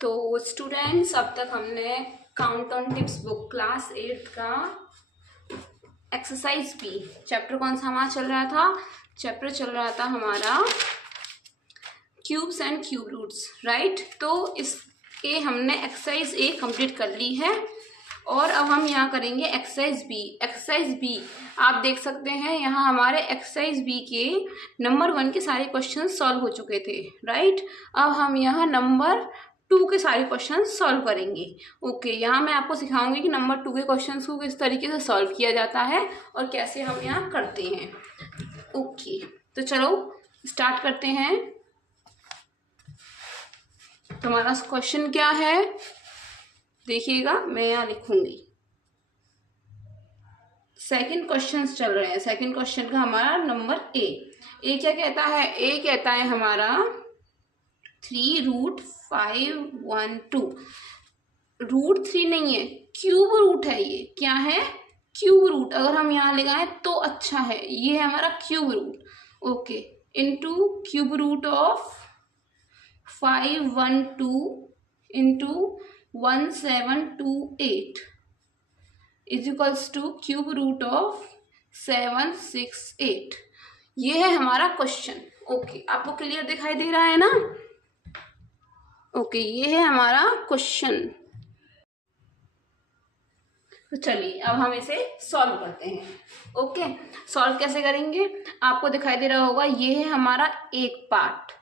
तो स्टूडेंट्स, अब तक हमने count on tips book class 8 का एक्सरसाइज बी चैप्टर कौन सा हमारा चल रहा था? चैप्टर चल रहा था हमारा cubes and cube roots, right. तो इसके हमने एक्सरसाइज ए कंप्लीट कर ली है और अब हम यहाँ करेंगे एक्सरसाइज बी। एक्सरसाइज बी आप देख सकते हैं, यहाँ हमारे एक्सरसाइज बी के नंबर 1 के सारे क्वेश्चन सॉल्व हो चुके थे, राइट। अब हम यहाँ नंबर 2 के सारे क्वेश्चन सॉल्व करेंगे। ओके, यहाँ मैं आपको सिखाऊंगी कि नंबर 2 के क्वेश्चन को किस तरीके से सॉल्व किया जाता है और कैसे हम यहाँ करते हैं। ओके, तो चलो स्टार्ट करते हैं। तुम्हारा क्वेश्चन क्या है देखिएगा, मैं यहाँ लिखूंगी। सेकंड क्वेश्चन चल रहे हैं। सेकंड क्वेश्चन का हमारा नंबर ए क्या कहता है? ए कहता है हमारा 3√512। रूट 3 नहीं है, क्यूब रूट है। ये क्या है? Cube root. अगर हम यहाँ लगाएं तो अच्छा है, ये है हमारा cube root. Okay, into cube root of 512 into 1728 is equals to cube root of 768। ये है हमारा क्वेश्चन। ओके, आपको क्लियर दिखाई दे रहा है ना? ओके, ये है हमारा क्वेश्चन। तो चलिए अब हम इसे सॉल्व करते हैं। ओके, सॉल्व कैसे करेंगे आपको दिखाई दे रहा होगा। ये है हमारा एक पार्ट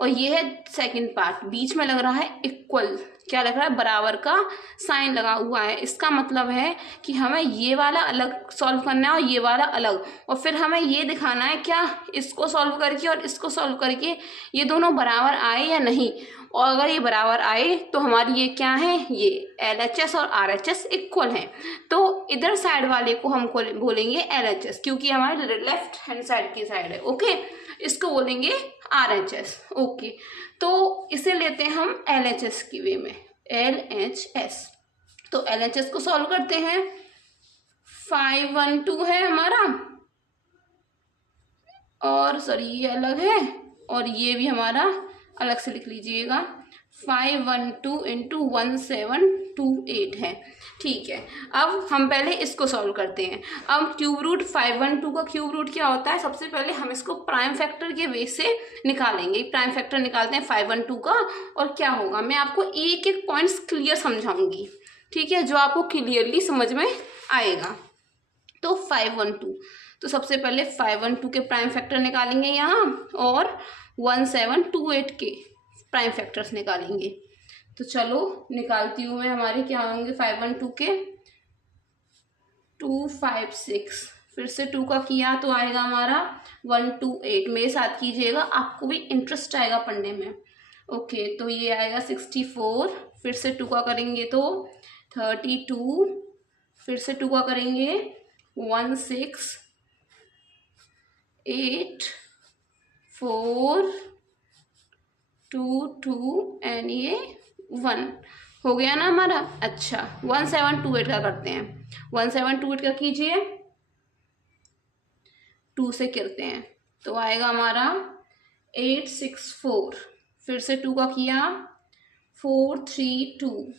और ये है सेकंड पार्ट। बीच में लग रहा है इक्वल, क्या लग रहा है? बराबर का साइन लगा हुआ है। इसका मतलब है कि हमें ये वाला अलग सॉल्व करना है और ये वाला अलग, और फिर हमें ये दिखाना है क्या, इसको सॉल्व करके और इसको सॉल्व करके ये दोनों बराबर आए या नहीं। और अगर ये बराबर आए तो हमारी ये क्या है? ये LHS और RHS इक्वल हैं। तो इधर साइड वाले को हम बोलेंगे LHS, क्योंकि हमारे लेफ्ट हैंड साइड की साइड है। ओके, इसको बोलेंगे RHS। ओके, तो इसे लेते हैं हम LHS की वे में, LHS। तो LHS को सॉल्व करते हैं। 512 है हमारा, और सॉरी ये अलग है और ये भी हमारा अलग से लिख लीजिएगा। 512 इंटू 1728 है, ठीक है। अब हम पहले इसको सॉल्व करते हैं। अब क्यूब रूट 512 का क्यूब रूट क्या होता है? सबसे पहले हम इसको प्राइम फैक्टर के वे से निकालेंगे। प्राइम फैक्टर निकालते हैं 512 का, और क्या होगा मैं आपको एक एक पॉइंट्स क्लियर समझाऊंगी, ठीक है, जो आपको क्लियरली समझ में आएगा। तो 512, तो सबसे पहले 512 के प्राइम फैक्टर निकालेंगे यहाँ, और 1728 के प्राइम फैक्टर्स निकालेंगे। तो चलो निकालती हूँ मैं। हमारे क्या होंगे 512 के? 256, फिर से 2 का किया तो आएगा हमारा 128। मेरे साथ कीजिएगा, आपको भी इंटरेस्ट आएगा पढ़ने में। ओके, तो ये आएगा 64, फिर से 2 का करेंगे तो 32, फिर से 2 का करेंगे 16, 8, 4, 2, 2 एंड ये 1 हो गया ना हमारा। अच्छा, 1728 का करते हैं। 1728 का कीजिए, 2 से करते हैं तो आएगा हमारा 864, फिर से 2 का किया 432,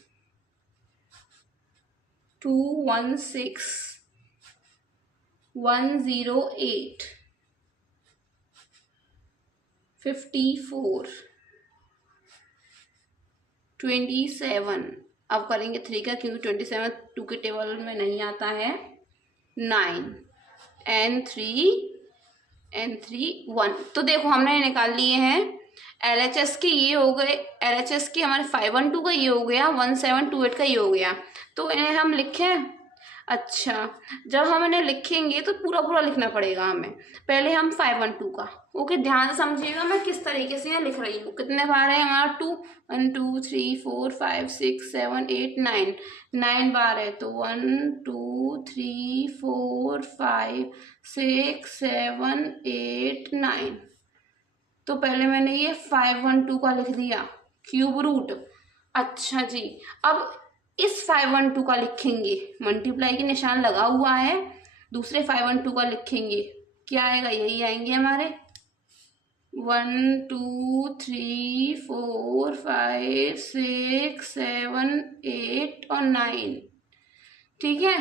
216, 108, 54, 27। अब करेंगे 3 का, क्योंकि 27 2 के टेबल में नहीं आता है। 9 and 3 1। तो देखो हमने निकाल लिए हैं। LHS के ये हो गए, LHS के हमारे 512 का ये हो गया, 1728 का ये हो गया। तो इन्हें हम लिखें। अच्छा, जब हम इन्हें लिखेंगे तो पूरा पूरा लिखना पड़ेगा हमें। पहले हम 512 का, ओके, ध्यान से समझिएगा मैं किस तरीके से यहाँ लिख रही हूँ। कितने बार है हमारा? 2, 1 2 3 4 5 6 7 8 9 बार है। तो 1 2 3 4 5 6 7 8 9। तो पहले मैंने ये 512 का लिख दिया क्यूब रूट। अच्छा जी, अब इस 512 का लिखेंगे, मल्टीप्लाई के निशान लगा हुआ है, दूसरे 512 का लिखेंगे, क्या आएगा? यही आएंगे हमारे 1 2 3 4 5 6 7 8 और 9, ठीक है।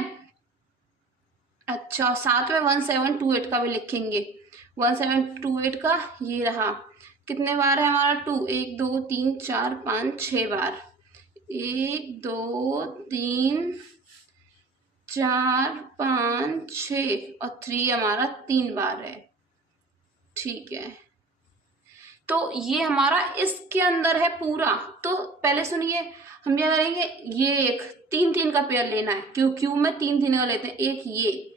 अच्छा, साथ में 1728 का भी लिखेंगे। 1728 का ये रहा, कितने बार है हमारा 2, 1 2 3 4 5 6 बार, 1 2 3 4 5 6 और 3 हमारा 3 बार है, ठीक है। तो ये हमारा इसके अंदर है पूरा। तो पहले सुनिए, हम क्या करेंगे, ये एक 3 3 का पेयर लेना है, क्यों में 3 3 का लेते हैं, एक ये,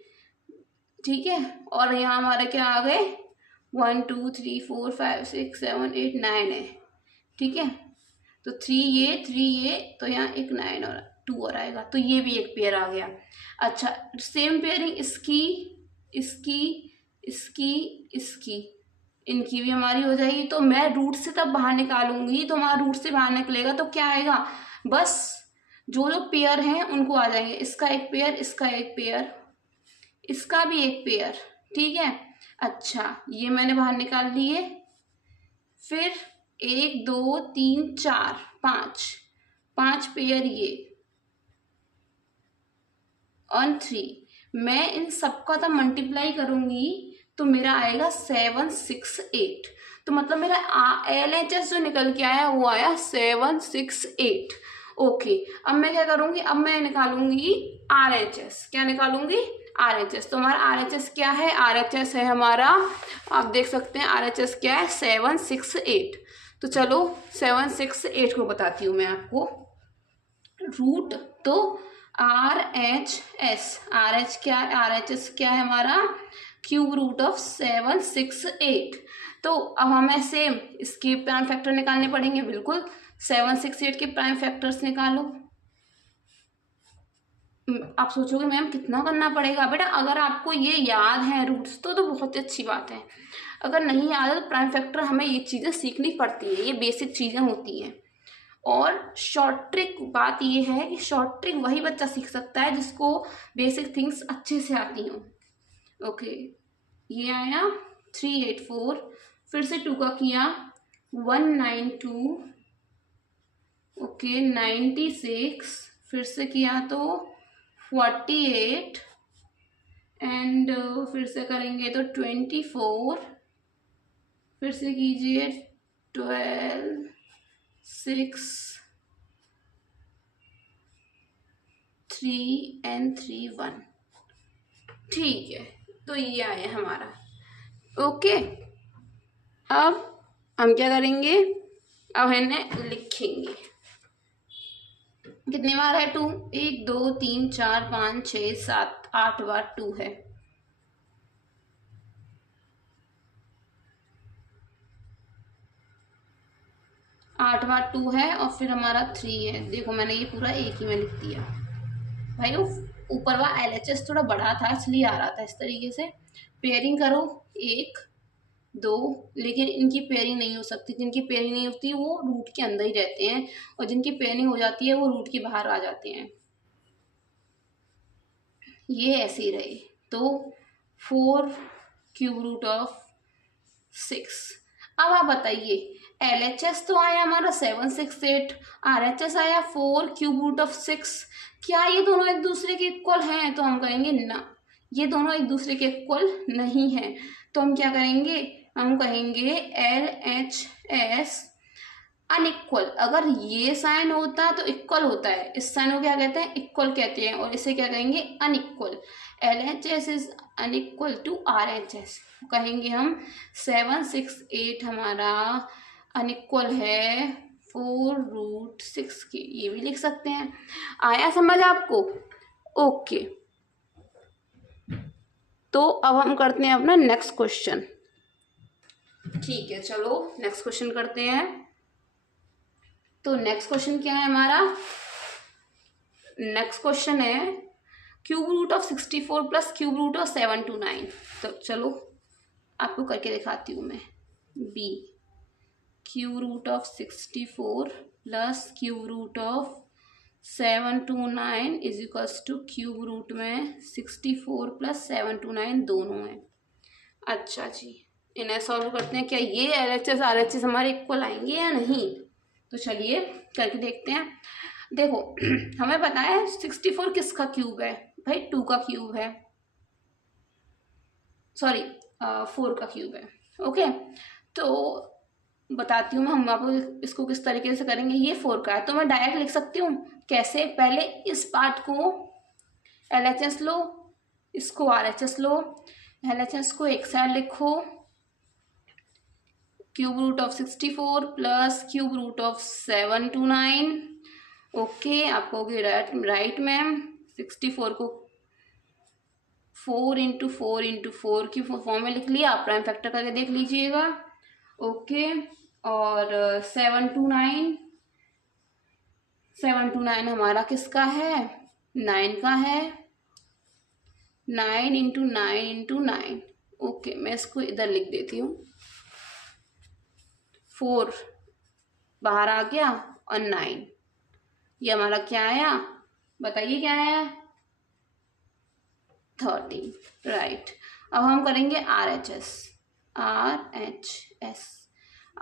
ठीक है। और यहाँ हमारे क्या आ गए 1 2 3 4 5 6 7 8 9 है, ठीक है। तो 3 ये, तो यहाँ एक 9 और 2 और आएगा, तो ये भी एक पेयर आ गया। अच्छा, सेम पेयरिंग इसकी इसकी इसकी इसकी, इनकी भी हमारी हो जाएगी। तो मैं रूट से तब बाहर निकालूंगी, तो हमारा रूट से बाहर निकलेगा तो क्या आएगा, बस जो जो पेयर हैं उनको आ जाएंगे, इसका एक पेयर, इसका एक पेयर, इसका भी एक पेयर, ठीक है। अच्छा, ये मैंने बाहर निकाल लिए। फिर 1 2 3 4 5 पेयर ये और 3, मैं इन सबका तो मल्टीप्लाई करूंगी तो मेरा आएगा 7 6 8। तो मतलब मेरा LHS जो निकल के आया वो आया 7 6 8। ओके, अब मैं क्या करूंगी, अब मैं निकालूंगी RHS। क्या निकालूंगी, RHS। तो हमारा RHS क्या है, RHS है हमारा, आप देख सकते हैं RHS क्या है 7 6 8। तो चलो 7 6 8 को बताती हूँ मैं आपको। रूट तो RHS क्या है हमारा, क्यूब रूट ऑफ 7 6 8। तो अब हमें सेम इसके प्राइम फैक्टर निकालने पड़ेंगे, बिल्कुल 7 6 8 के प्राइम फैक्टर्स निकालो। आप सोचोगे मैम कितना करना पड़ेगा, बेटा अगर आपको ये याद है रूट्स तो बहुत ही अच्छी बात है, अगर नहीं याद है तो प्राइम फैक्टर हमें ये चीज़ें सीखनी पड़ती हैं, ये बेसिक चीज़ें होती हैं। और शॉर्ट ट्रिक बात ये है कि शॉर्ट ट्रिक वही बच्चा सीख सकता है जिसको बेसिक थिंग्स अच्छे से आती हों। ओके, ये आया 384, फिर से 2 का किया 192, ओके 96, फिर से किया तो 48 एंड फिर से करेंगे तो 24, फिर से कीजिए 12 6 3 and 3 1, ठीक है। तो ये आया हमारा। ओके, अब हम क्या करेंगे, अब इन्हें लिखेंगे। कितनी बार है 2, 1 2 3 4 5 6 7 8 बार 2 है। आठ बार 2 है और फिर हमारा 3 है। देखो मैंने ये पूरा एक ही में लिख दिया भाई, ऊपर वाला LHS थोड़ा बड़ा था इसलिए आ रहा था इस तरीके से। पेयरिंग करो 1 2, लेकिन इनकी पेयरिंग नहीं हो सकती, जिनकी पेयरिंग नहीं होती वो रूट के अंदर ही रहते हैं, और जिनकी पेयरिंग हो जाती है वो रूट के बाहर आ जाते हैं। ये ऐसे ही रहे। तो 4 क्यूब रूट ऑफ 6। अब आप बताइए, LHS तो आया हमारा 7 6 8, RHS आया 4 क्यूब रूट ऑफ 6। क्या ये दोनों एक दूसरे के इक्वल हैं? तो हम कहेंगे ना, ये दोनों एक दूसरे के इक्वल नहीं है। तो हम क्या करेंगे, हम कहेंगे LHS अनइक्वल। अगर ये साइन होता तो इक्वल होता है, इस साइन को क्या कहते हैं, इक्वल कहते हैं, और इसे क्या कहेंगे, unequal. LHS is unequal to RHS। कहेंगे हम 7 6 8 हमारा अनइक्वल है 4 रूट 6 के, ये भी लिख सकते हैं। आया समझ आपको? ओके, तो अब हम करते हैं अपना नेक्स्ट क्वेश्चन। ठीक है, चलो नेक्स्ट क्वेश्चन करते हैं। तो नेक्स्ट क्वेश्चन क्या है हमारा, नेक्स्ट क्वेश्चन है cube root of 64 plus cube root of 729। तो चलो आपको करके दिखाती हूँ मैं। B cube root of 64 plus cube root of 729 is equals to cube root में 64 प्लस 729 दोनों हैं। अच्छा जी, इन्हें सॉल्व करते हैं। क्या ये LHS RHS हमारे इक्वल आएंगे या नहीं? तो चलिए करके देखते हैं। देखो हमें पता है 64 किसका क्यूब है भाई, 2 का क्यूब है, सॉरी 4 का क्यूब है। ओके, तो बताती हूँ मैं हम आपको इसको किस तरीके से करेंगे। ये 4 का है तो मैं डायरेक्ट लिख सकती हूँ। कैसे? पहले इस पार्ट को LHS लो, इसको RHS लो। LHS को एक साइड लिखो, cube root of 64 plus cube root of 729। Okay, आप कहोगे राइट मैम, 64 को 4 इंटू 4 इंटू 4 की फॉर्म में लिख लिया, आप प्राइम फैक्टर करके देख लीजिएगा। ओके, और 729 हमारा किसका है? 9 का है। 9 इंटू 9 इंटू 9। ओके, मैं इसको इधर लिख देती हूँ। 4 बाहर आ गया और 9, ये हमारा क्या आया? बताइए क्या आया? 13, राइट। अब हम करेंगे RHS।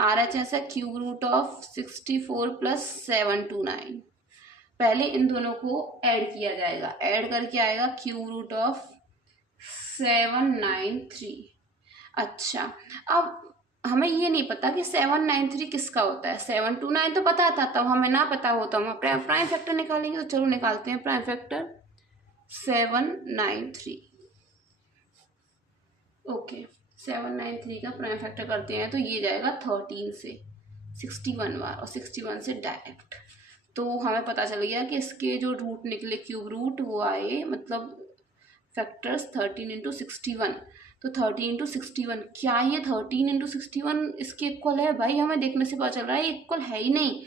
RHS है क्यूब रूट ऑफ 64 प्लस 729। पहले इन दोनों को ऐड किया जाएगा, ऐड करके आएगा क्यूब रूट ऑफ 793। अच्छा, अब हमें ये नहीं पता कि 793 किसका होता है। 729 तो पता था, तब हमें ना पता हो तो हम प्राइम फैक्टर निकालेंगे। तो चलो निकालते हैं प्राइम फैक्टर 793। ओके, 793 का प्राइम फैक्टर करते हैं तो ये जाएगा 13 से 61 बार और 61 से डायरेक्ट। तो हमें पता चल गया कि इसके जो रूट निकले क्यूब रूट वो आए, मतलब फैक्टर्स 13 इंटू 61। तो 13 इंटू 61, क्या ये 13 इंटू 61 इसके इक्वल है? भाई हमें देखने से पता चल रहा है इक्वल है ही नहीं।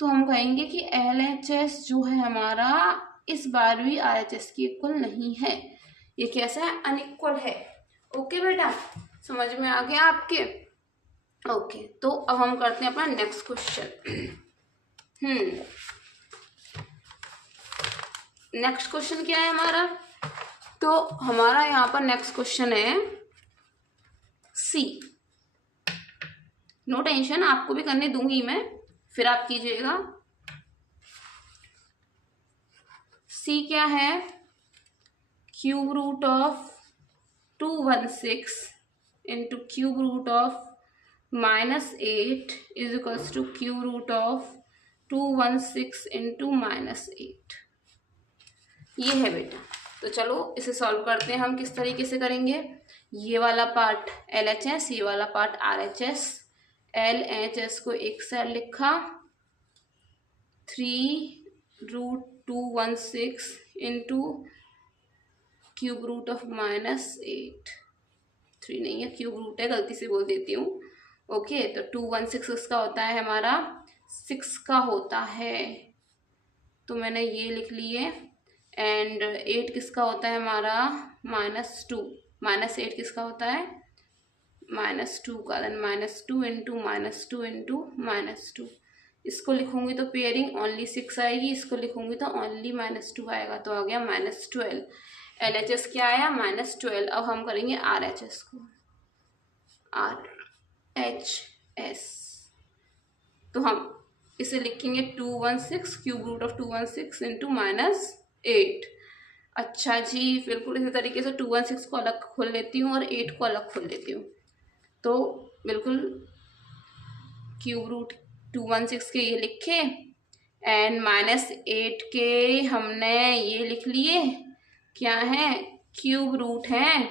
तो हम कहेंगे कि LHS जो है हमारा इस बार भी RHS की इक्वल नहीं है। ये कैसा है? अनइक्वल है। ओके बेटा, समझ में आ गया आपके? ओके, तो अब हम करते हैं अपना नेक्स्ट क्वेश्चन। नेक्स्ट क्वेश्चन क्या है हमारा? तो हमारा यहाँ पर नेक्स्ट क्वेश्चन है C। नो टेंशन, आपको भी करने दूंगी मैं, फिर आप कीजिएगा। C क्या है? Cube root of 216 into cube root of -8 is equals to cube root of 216 into -8। ये है बेटा। तो चलो इसे सॉल्व करते हैं हम। किस तरीके से करेंगे? ये वाला पार्ट LHS, ये वाला पार्ट RHS। LHS को एक साइड लिखा, 3√216 इंटू क्यूब रूट ऑफ -8। 3 नहीं है, क्यूब रूट है, गलती से बोल देती हूँ। ओके, तो 216 का होता है हमारा 6 का होता है, तो मैंने ये लिख लिए। एंड 8 किसका होता है हमारा? -2। -8 किसका होता है? -2 का। Then -2 into -2 into -2। इसको लिखूंगी तो पेयरिंग ओनली 6 आएगी, इसको लिखूंगी तो ओनली -2 आएगा, तो आ गया -12। LHS क्या आया? -12। अब हम करेंगे RHS को। RHS तो हम इसे लिखेंगे 216 क्यूब रूट ऑफ 216 इंटू -8। अच्छा जी, बिल्कुल इसी तरीके से 216 को अलग खोल लेती हूँ और 8 को अलग खोल लेती हूँ। तो बिल्कुल क्यूब रूट 216 के ये लिखे एंड -8 के हमने ये लिख लिए, क्या है? क्यूब रूट है।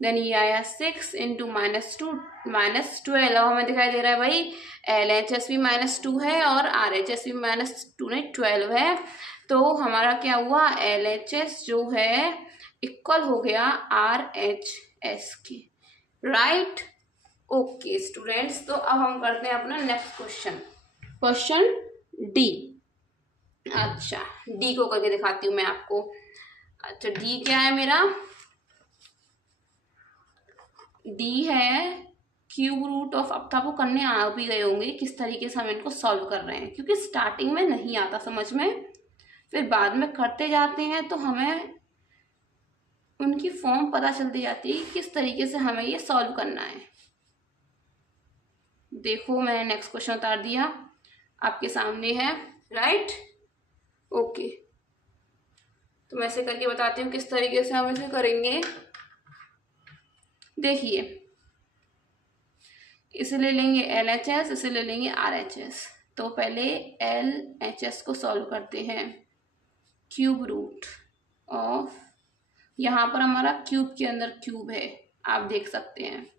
देन ये आया 6 इंटू -2 -12। अब हमें दिखाई दे रहा है भाई LHS भी -2 है और RHS भी -2 नहीं 12 है। तो हमारा क्या हुआ? LHS जो है इक्वल हो गया RHS के, राइट? ओके स्टूडेंट्स, तो अब हम करते हैं अपना नेक्स्ट क्वेश्चन, क्वेश्चन D। अच्छा, D को करके दिखाती हूँ मैं आपको। अच्छा, D क्या है मेरा? D है क्यूब रूट ऑफ, अब तो आपको करने आ भी गए होंगे किस तरीके से हम इनको सॉल्व कर रहे हैं, क्योंकि स्टार्टिंग में नहीं आता समझ में, फिर बाद में करते जाते हैं तो हमें उनकी फॉर्म पता चलती जाती है किस तरीके से हमें ये सॉल्व करना है। देखो मैंने नेक्स्ट क्वेश्चन उतार दिया। आपके सामने है, राइट। ओके, तो मैं ऐसे करके बताती हूँ किस तरीके से हम इसे करेंगे। देखिए, इसे ले लेंगे LHS, इसे ले लेंगे RHS। तो पहले LHS को सॉल्व करते हैं। क्यूब रूट ऑफ, यहाँ पर हमारा क्यूब के अंदर क्यूब है, आप देख सकते हैं।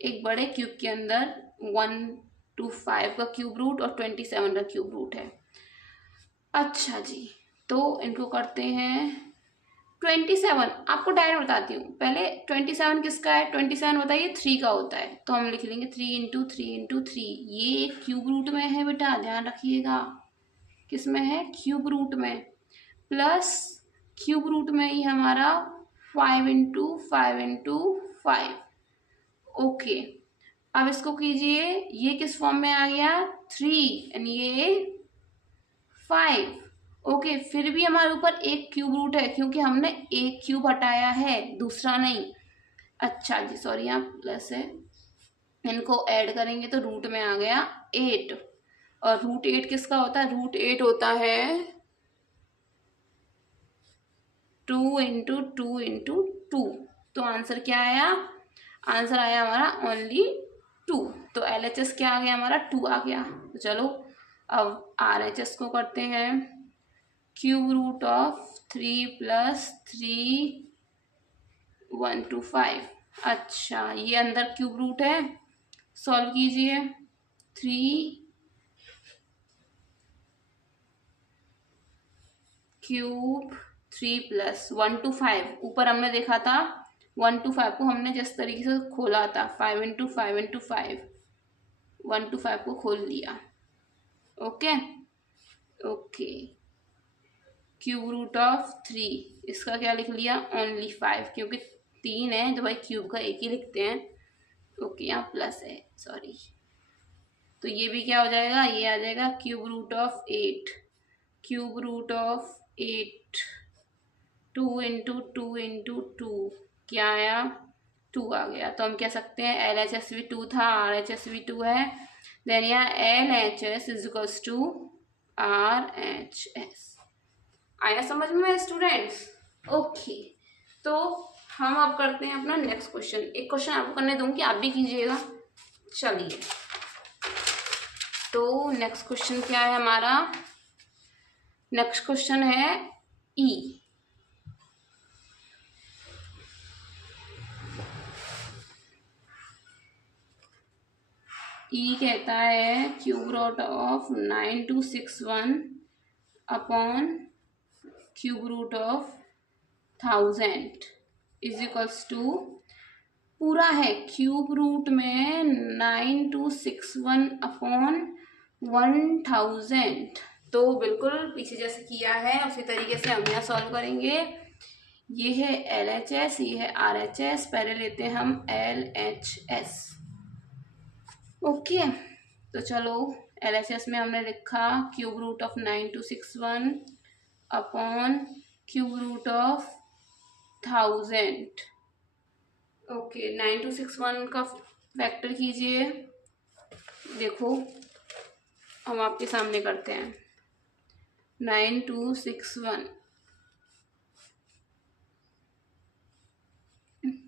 एक बड़े क्यूब के अंदर 1 to 5 का क्यूब रूट और 27 का क्यूब रूट है। अच्छा जी, तो इनको करते हैं 27। आपको डायरेक्ट बताती हूँ, पहले 27 किसका है? 27 बताइए 3 का होता है, तो हम लिख लेंगे 3 इंटू 3 इंटू 3। ये क्यूब रूट में है बेटा, ध्यान रखिएगा। किस में है? क्यूब रूट में। प्लस क्यूब रूट में ही हमारा 5 इंटू 5 इंटू 5। ओके, अब इसको कीजिए, ये किस फॉर्म में आ गया? 3 एंड ये 5। ओके, फिर भी हमारे ऊपर एक क्यूब रूट है क्योंकि हमने एक क्यूब हटाया है, दूसरा नहीं। अच्छा जी, सॉरी, यहाँ प्लस है। इनको ऐड करेंगे तो रूट में आ गया 8। और रूट 8 किसका होता है? रूट 8 होता है 2 इंटू 2 इंटू 2। तो आंसर क्या आया? आंसर आया हमारा ओनली 2। तो LHS क्या आ गया? हमारा 2 आ गया। तो चलो अब RHS को करते हैं। Cube root of 3 plus 3 1 to 5। अच्छा, ये अंदर क्यूब रूट है, सॉल्व कीजिए। 3 क्यूब 3 प्लस 1 to 5, ऊपर हमने देखा था 1 to 5 को हमने जिस तरीके से खोला था, 5 इंटू 5 इंटू 5, 1 to 5 को खोल लिया। Okay okay, cube root of 3, इसका क्या लिख लिया? ओनली 5, क्योंकि 3 है तो भाई क्यूब का एक ही लिखते हैं। ओके, यहाँ प्लस है, सॉरी। तो ये भी क्या हो जाएगा? ये आ जाएगा cube root of 8। Cube root of 8, 2 into 2 into 2, क्या आया? 2 आ गया। तो हम कह सकते हैं LHS भी 2 था, RHS भी 2 है। देन यहाँ LHS is equals to RHS। आया समझ में स्टूडेंट्स? ओके, तो हम अब करते हैं अपना नेक्स्ट क्वेश्चन। एक क्वेश्चन आपको करने दूंगी, आप भी कीजिएगा। चलिए, तो नेक्स्ट क्वेश्चन क्या है हमारा? नेक्स्ट क्वेश्चन है E। E कहता है cube root of 9261 upon cube root of 1000 is equals to, पूरा है क्यूब रूट में 9261 अपॉन 1000। तो बिल्कुल पीछे जैसे किया है उसी तरीके से हम यहाँ सॉल्व करेंगे। ये है LHS, ये है RHS। पहले लेते हैं हम LHS। ओके, तो चलो LHS में हमने लिखा cube root of 9261 upon cube root of 1000। Okay, 9261 का फैक्टर कीजिए। देखो, हम आपके सामने करते हैं। 9261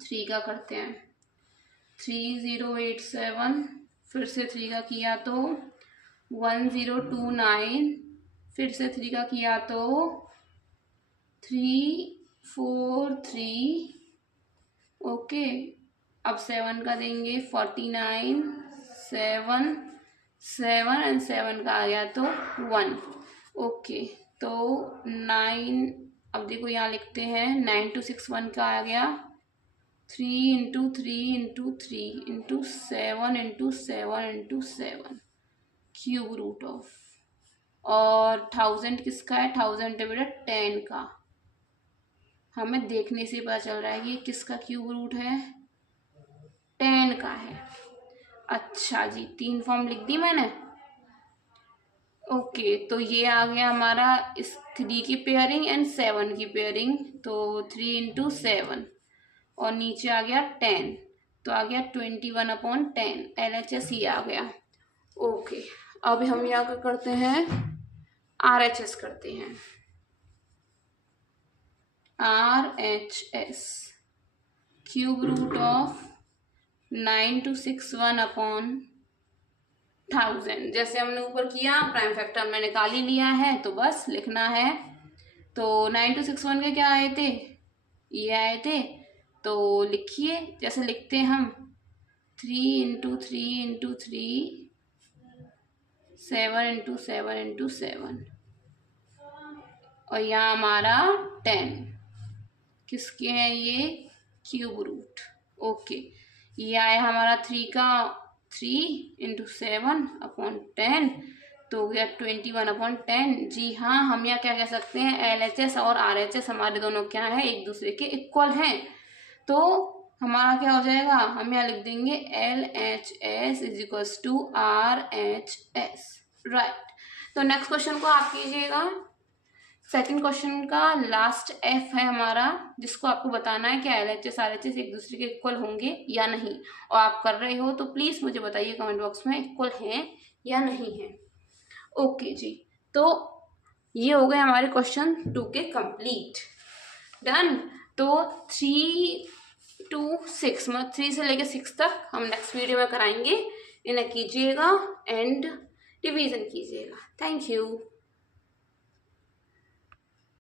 3 का करते हैं, 3087, फिर से 3 का किया तो 1029, फिर से 3 का किया तो 343। ओके, अब 7 का देंगे 49, 7 7 एंड 7 का आ गया तो 1। ओके, तो 9, अब देखो यहाँ लिखते हैं 9261 का आ गया 3 into 3 into 3 into 7 into 7 into 7 cube root of, और 1000 किसका है? 1000 है बेटा 10 का। हमें देखने से पता चल रहा है कि किसका क्यूब रूट है? 10 का है। अच्छा जी, 3 फॉर्म लिख दी मैंने। ओके, तो ये आ गया हमारा इस 3 की पेयरिंग एंड 7 की पेयरिंग, तो 3 इंटू 7, और नीचे आ गया 10, तो आ गया 21 अपॉन 10। LHS ये आ गया। ओके, अब हम यहाँ क्या करते हैं, RHS करते हैं, RHS cube root of 9261 upon 1000। जैसे हमने ऊपर किया, प्राइम फैक्टर हमने निकाल ही लिया है तो बस लिखना है। तो 9261 के क्या आए थे, ये आए थे, तो लिखिए जैसे लिखते हैं हम 3 इंटू 3 इंटू 3 7 इंटू 7 इंटू 7 और यहाँ हमारा 10 किसके हैं, ये क्यूब रूट। ओके, ये आया हमारा 3 का 3 इंटू 7 अपॉन 10 तो हो गया 21 अपॉन 10। जी हाँ, हम यहाँ क्या कह सकते हैं, LHS और RHS हमारे दोनों क्या है, एक दूसरे के इक्वल हैं। तो हमारा क्या हो जाएगा, हम यहाँ लिख देंगे LHS is equals to RHS, right. तो नेक्स्ट क्वेश्चन को आप कीजिएगा। सेकंड क्वेश्चन का लास्ट F है हमारा, जिसको आपको बताना है कि LHS RHS एक दूसरे के इक्वल होंगे या नहीं, और आप कर रहे हो तो प्लीज मुझे बताइए कमेंट बॉक्स में इक्वल हैं या नहीं है। ओके जी, तो ये हो गए हमारे क्वेश्चन 2 के कंप्लीट, डन। तो 3 to 6 मतलब 3 से लेकर 6 तक हम नेक्स्ट वीडियो में कराएंगे। इन्हें कीजिएगा एंड रिवीजन कीजिएगा। Thank you.